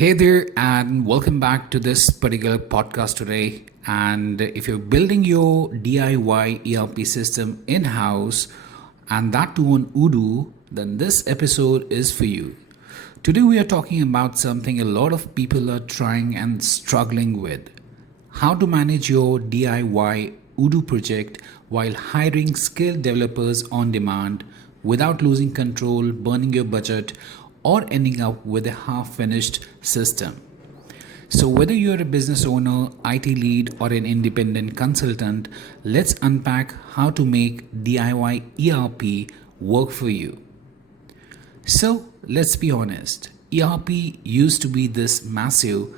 Hey there, and welcome back to this particular podcast today. And if you're building your DIY ERP system in house and that too on Odoo, then this episode is for you. Today, we are talking about something a lot of people are trying and struggling with: how to manage your DIY Odoo project while hiring skilled developers on demand without losing control, burning your budget, or ending up with a half finished system. So, whether you're a business owner, IT lead, or an independent consultant, let's unpack how to make DIY ERP work for you. So, let's be honest, ERP used to be this massive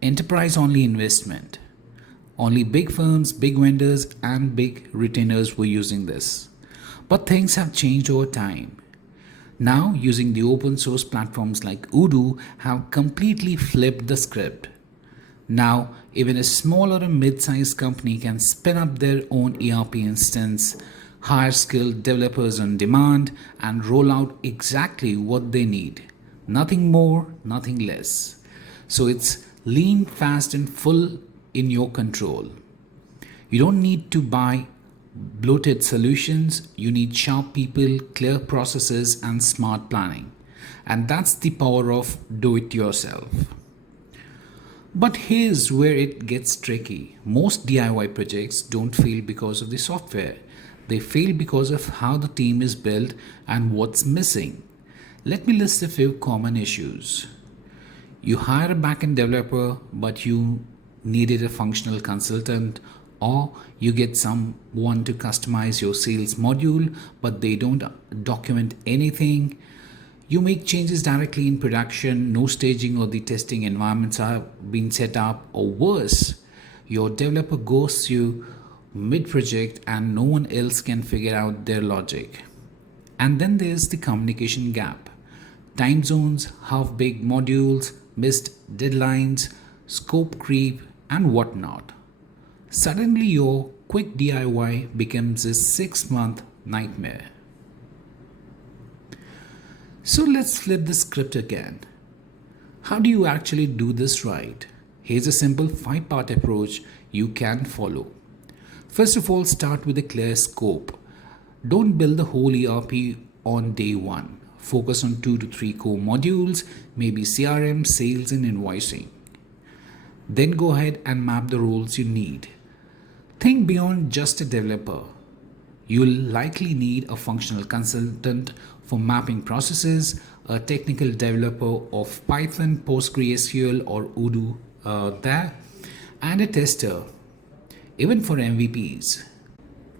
enterprise only investment. Only big firms, big vendors, and big retainers were using this. But things have changed over time. Now, using the open source platforms like Odoo have completely flipped the script. Now, even a small or a mid-sized company can spin up their own ERP instance, hire skilled developers on demand, and roll out exactly what they need. Nothing more, nothing less. So it's lean, fast, and full in your control. You don't need to buy bloated solutions, you need sharp people, clear processes, and smart planning. And that's the power of do it yourself. But here's where it gets tricky. Most DIY projects don't fail because of the software, they fail because of how the team is built and what's missing. Let me list a few common issues. You hire a backend developer, but you needed a functional consultant, or you get someone to customize your sales module, but they don't document anything. You make changes directly in production, no staging or the testing environments are being set up, or worse, your developer ghosts you mid-project and no one else can figure out their logic. And then there's the communication gap. Time zones, half-baked modules, missed deadlines, scope creep, and whatnot. Suddenly, your quick DIY becomes a 6-month nightmare. So let's flip the script again. How do you actually do this right? Here's a simple 5-part approach you can follow. First of all, start with a clear scope. Don't build the whole ERP on day one. Focus on 2 to 3 core modules, maybe CRM, sales, and invoicing. Then go ahead and map the roles you need. Think beyond just a developer. You'll likely need a functional consultant for mapping processes, a technical developer of Python, PostgreSQL, or Odoo there, and a tester, even for MVPs.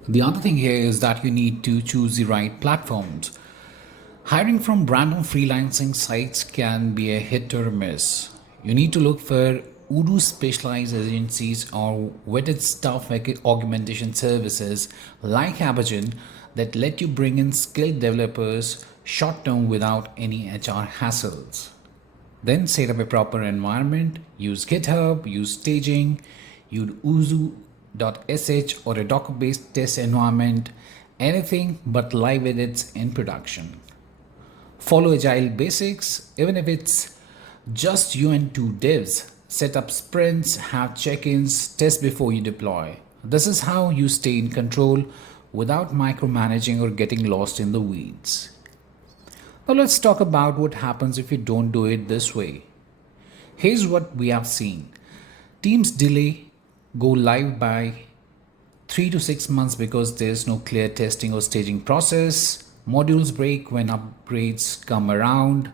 The other thing here is that you need to choose the right platforms. Hiring from random freelancing sites can be a hit or a miss. You need to look for Odoo specialized agencies or vetted staff augmentation services like Apagen that let you bring in skilled developers short term without any HR hassles. Then set up a proper environment, use GitHub, use staging, use Odoo.sh or a Docker based test environment, anything but live edits in production. Follow agile basics, even if it's just you and 2 devs. Set up sprints, have check-ins, test before you deploy. This is how you stay in control without micromanaging or getting lost in the weeds. Now let's talk about what happens if you don't do it this way. Here's what we have seen. Teams delay go live by 3 to 6 months because there's no clear testing or staging process. Modules break when upgrades come around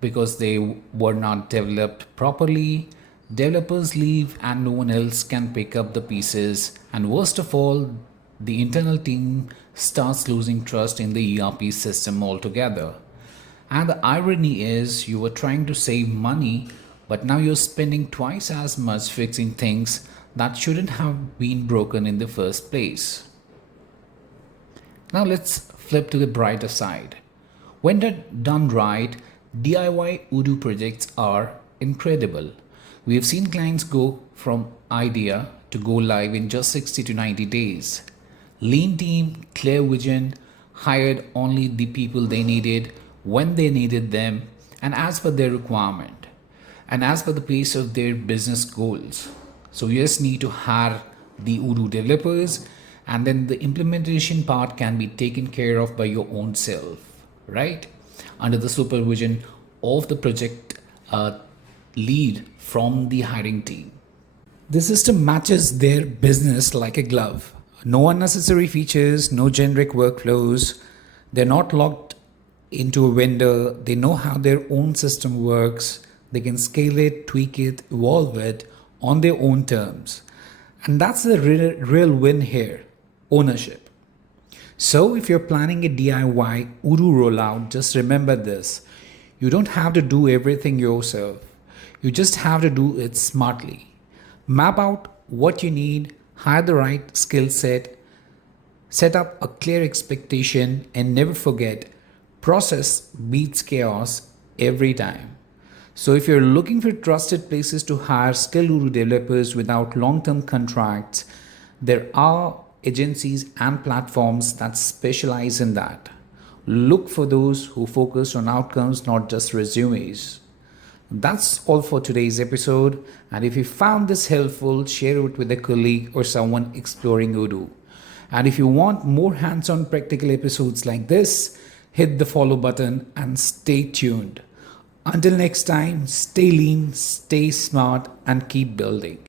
because they were not developed properly. Developers leave and no one else can pick up the pieces. And worst of all, the internal team starts losing trust in the ERP system altogether. And the irony is you were trying to save money, but now you're spending twice as much fixing things that shouldn't have been broken in the first place. Now let's flip to the brighter side. When they're done right, DIY Odoo projects are incredible. We have seen clients go from idea to go live in just 60 to 90 days. Lean team, clear vision, hired only the people they needed when they needed them and as per their requirement. and as per the pace of their business goals. So you just need to hire the Odoo developers, and then the implementation part can be taken care of by your own self, right? Under the supervision of the project lead from the hiring team. The system matches their business like a glove. No unnecessary features, no generic workflows. They're not locked into a vendor. They know how their own system works. They can scale it, tweak it, evolve it on their own terms. And that's the real win here, ownership. So if you're planning a DIY Odoo rollout, just remember this. You don't have to do everything yourself. You just have to do it smartly. Map out what you need, hire the right skill set, set up a clear expectation, and never forget, process beats chaos every time. So if you're looking for trusted places to hire skilled Odoo developers without long-term contracts, there are agencies and platforms that specialize in that. Look for those who focus on outcomes, not just resumes. That's all for today's episode, and if you found this helpful, share it with a colleague or someone exploring Odoo. And if you want more hands-on practical episodes like this, hit the follow button and stay tuned. Until next time, stay lean, stay smart, and keep building.